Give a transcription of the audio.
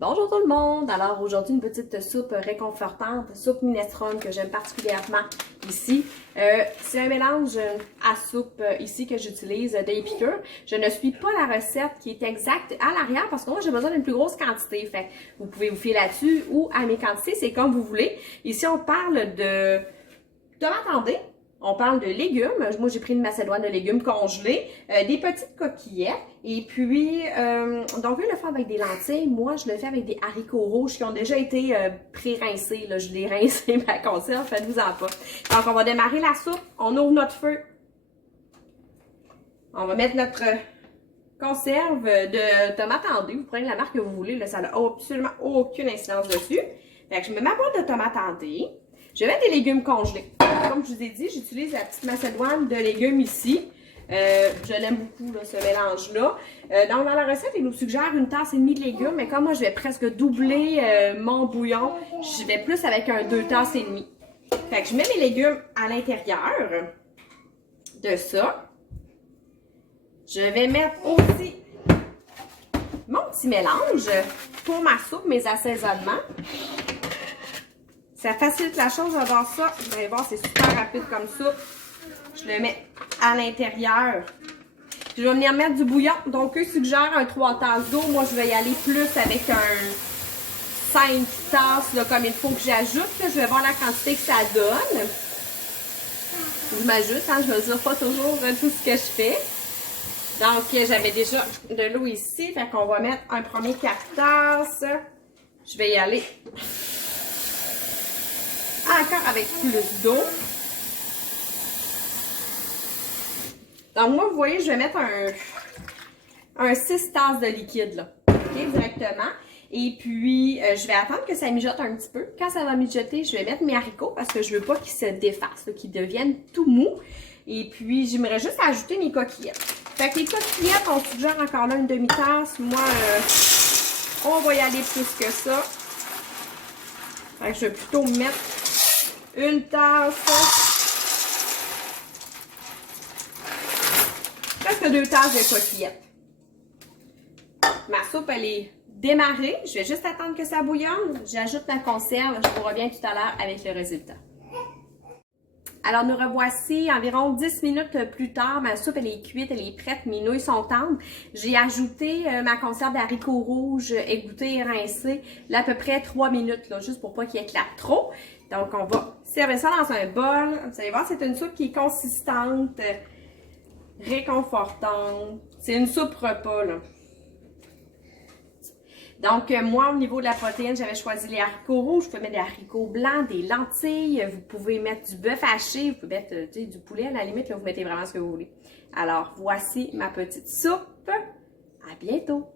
Bonjour tout le monde! Alors aujourd'hui une petite soupe réconfortante, soupe minestrone que j'aime particulièrement ici. C'est un mélange à soupe ici que j'utilise d'épicure. Je ne suis pas la recette qui est exacte à l'arrière parce que moi j'ai besoin d'une plus grosse quantité. Fait vous pouvez vous fier là-dessus ou à mes quantités, c'est comme vous voulez. Ici on parle de tomates en dés. On parle de légumes. Moi, j'ai pris une macédoine de légumes congelés, des petites coquillettes. Et puis, donc, le faire avec des lentilles. Moi, je le fais avec des haricots rouges qui ont déjà été pré-rincés. Je l'ai rincé ma conserve, faites-vous-en pas. Donc, on va démarrer la soupe. On ouvre notre feu. On va mettre notre conserve de tomates en dés. Vous prenez la marque que vous voulez. Là, ça n'a absolument aucune incidence dessus. Fait que je mets ma boîte de tomates en dés. Je vais mettre des légumes congelés. Comme je vous ai dit, j'utilise la petite macédoine de légumes ici. Je l'aime beaucoup, là, ce mélange-là. Donc, dans la recette, il nous suggère une tasse et demie de légumes, mais comme moi, je vais presque doubler mon bouillon, je vais plus avec un 2 tasses et demie. Fait que je mets mes légumes à l'intérieur de ça. Je vais mettre aussi mon petit mélange pour ma soupe, mes assaisonnements. Ça facilite la chose, j'adore ça. Vous allez voir, c'est super rapide comme soupe. Je le mets à l'intérieur. Je vais venir mettre du bouillon. Donc, eux suggèrent un 3 tasses d'eau. Moi, je vais y aller plus avec un 5 tasses, là, comme il faut que j'ajoute. Je vais voir la quantité que ça donne. Je m'ajuste, hein, je ne mesure pas toujours tout ce que je fais. Donc, j'avais déjà de l'eau ici. Fait qu'on va mettre un premier 4 tasses. Je vais y aller encore avec plus d'eau. Donc, moi, vous voyez, je vais mettre un 6 tasses de liquide, là. OK, directement. Et puis, je vais attendre que ça mijote un petit peu. Quand ça va mijoter, je vais mettre mes haricots parce que je veux pas qu'ils se défassent, qu'ils deviennent tout mous. Et puis, j'aimerais juste ajouter mes coquillettes. Fait que les coquillettes, on suggère encore là une demi-tasse. Moi, on va y aller plus que ça. Fait que je vais plutôt mettre une tasse. Presque 2 tasses de coquillettes. Ma soupe, elle est démarrée. Je vais juste attendre que ça bouillonne. J'ajoute ma conserve. Je vous reviens tout à l'heure avec le résultat. Alors, nous revoici environ 10 minutes plus tard. Ma soupe, elle est cuite, elle est prête. Mes nouilles sont tendres. J'ai ajouté ma conserve d'haricots rouges égouttés et rincés. Là, à peu près 3 minutes, là, juste pour pas qu'il éclate trop. Donc, on va servir ça dans un bol. Vous allez voir, c'est une soupe qui est consistante, réconfortante. C'est une soupe repas, là. Donc, moi, au niveau de la protéine, j'avais choisi les haricots rouges. Vous pouvez mettre des haricots blancs, des lentilles. Vous pouvez mettre du bœuf haché. Vous pouvez mettre du poulet. À la limite, là, vous mettez vraiment ce que vous voulez. Alors, voici ma petite soupe. À bientôt!